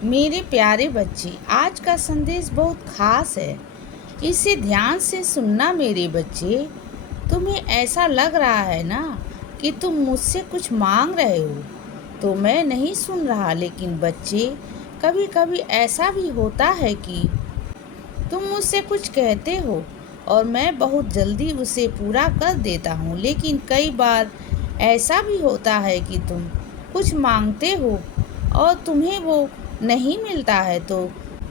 मेरे प्यारे बच्चे, आज का संदेश बहुत खास है। इसे ध्यान से सुनना मेरे बच्चे। तुम्हें ऐसा लग रहा है ना कि तुम मुझसे कुछ मांग रहे हो, तो मैं नहीं सुन रहा। लेकिन बच्चे, कभी कभी ऐसा भी होता है कि तुम मुझसे कुछ कहते हो और मैं बहुत जल्दी उसे पूरा कर देता हूँ। लेकिन कई बार ऐसा भी होता है कि तुम कुछ मांगते हो और तुम्हें वो नहीं मिलता है, तो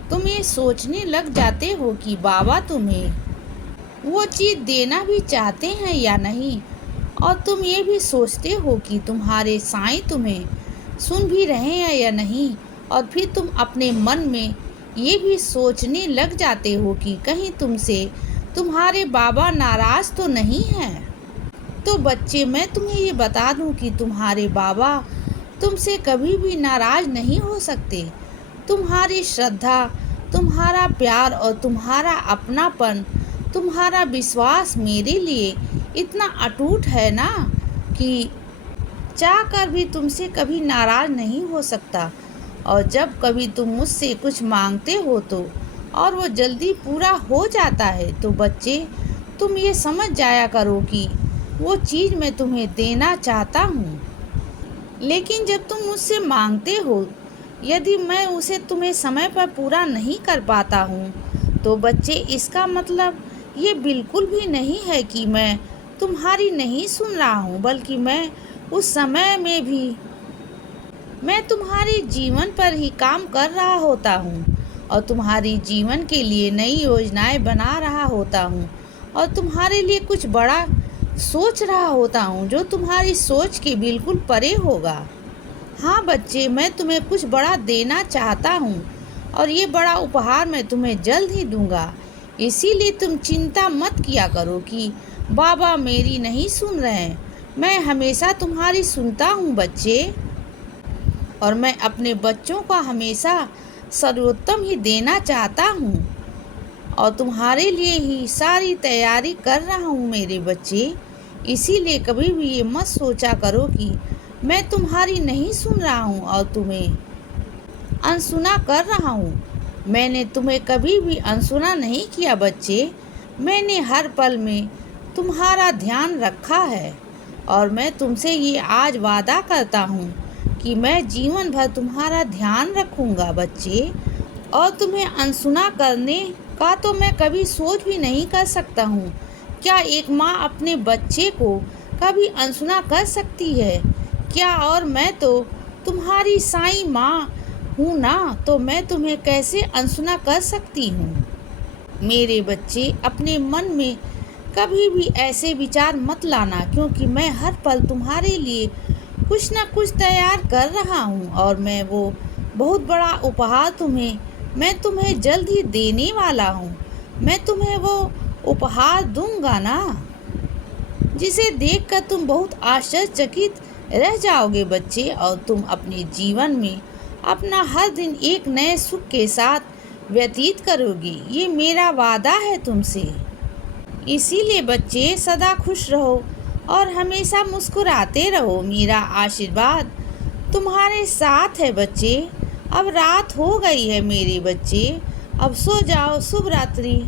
तुम ये सोचने लग जाते हो कि बाबा तुम्हें वो चीज़ देना भी चाहते हैं या नहीं। और तुम ये भी सोचते हो कि तुम्हारे साईं तुम्हें सुन भी रहे हैं या नहीं। और फिर तुम अपने मन में ये भी सोचने लग जाते हो कि कहीं तुमसे तुम्हारे बाबा नाराज़ तो नहीं हैं। तो बच्चे, मैं तुम्हें ये बता दूं कि तुम्हारे बाबा तुमसे कभी भी नाराज़ नहीं हो सकते। तुम्हारी श्रद्धा, तुम्हारा प्यार और तुम्हारा अपनापन, तुम्हारा विश्वास मेरे लिए इतना अटूट है ना कि चाह कर भी तुमसे कभी नाराज़ नहीं हो सकता। और जब कभी तुम मुझसे कुछ मांगते हो तो और वो जल्दी पूरा हो जाता है, तो बच्चे तुम ये समझ जाया करो कि वो चीज़ मैं तुम्हें देना चाहता हूँ। लेकिन जब तुम मुझसे मांगते हो, यदि मैं उसे तुम्हें समय पर पूरा नहीं कर पाता हूँ, तो बच्चे इसका मतलब ये बिल्कुल भी नहीं है कि मैं तुम्हारी नहीं सुन रहा हूँ, बल्कि मैं उस समय में भी मैं तुम्हारे जीवन पर ही काम कर रहा होता हूँ और तुम्हारी जीवन के लिए नई योजनाएं बना रहा होता हूँ और तुम्हारे लिए कुछ बड़ा सोच रहा होता हूँ जो तुम्हारी सोच के बिल्कुल परे होगा। हाँ बच्चे, मैं तुम्हें कुछ बड़ा देना चाहता हूँ और ये बड़ा उपहार मैं तुम्हें जल्द ही दूंगा। इसीलिए तुम चिंता मत किया करो कि बाबा मेरी नहीं सुन रहे हैं। मैं हमेशा तुम्हारी सुनता हूँ बच्चे, और मैं अपने बच्चों को हमेशा सर्वोत्तम ही देना चाहता हूँ और तुम्हारे लिए ही सारी तैयारी कर रहा हूँ मेरे बच्चे। इसीलिए कभी भी ये मत सोचा करो कि मैं तुम्हारी नहीं सुन रहा हूँ और तुम्हें अनसुना कर रहा हूँ। मैंने तुम्हें कभी भी अनसुना नहीं किया बच्चे। मैंने हर पल में तुम्हारा ध्यान रखा है और मैं तुमसे ये आज वादा करता हूँ कि मैं जीवन भर तुम्हारा ध्यान रखूँगा बच्चे। और तुम्हें अनसुना करने का तो मैं कभी सोच भी नहीं कर सकता हूँ। क्या एक माँ अपने बच्चे को कभी अनसुना कर सकती है क्या? और मैं तो तुम्हारी साईं माँ हूँ ना, तो मैं तुम्हें कैसे अनसुना कर सकती हूँ? मेरे बच्चे, अपने मन में कभी भी ऐसे विचार मत लाना, क्योंकि मैं हर पल तुम्हारे लिए कुछ ना कुछ तैयार कर रहा हूँ और मैं वो बहुत बड़ा उपहार मैं तुम्हें जल्द ही देने वाला हूँ। मैं तुम्हें वो उपहार दूंगा ना, जिसे देखकर तुम बहुत आश्चर्यचकित रह जाओगे बच्चे, और तुम अपने जीवन में अपना हर दिन एक नए सुख के साथ व्यतीत करोगी। ये मेरा वादा है तुमसे। इसीलिए बच्चे, सदा खुश रहो और हमेशा मुस्कुराते रहो। मेरा आशीर्वाद तुम्हारे साथ है बच्चे। अब रात हो गई है मेरे बच्चे, अब सो जाओ। शुभ रात्रि।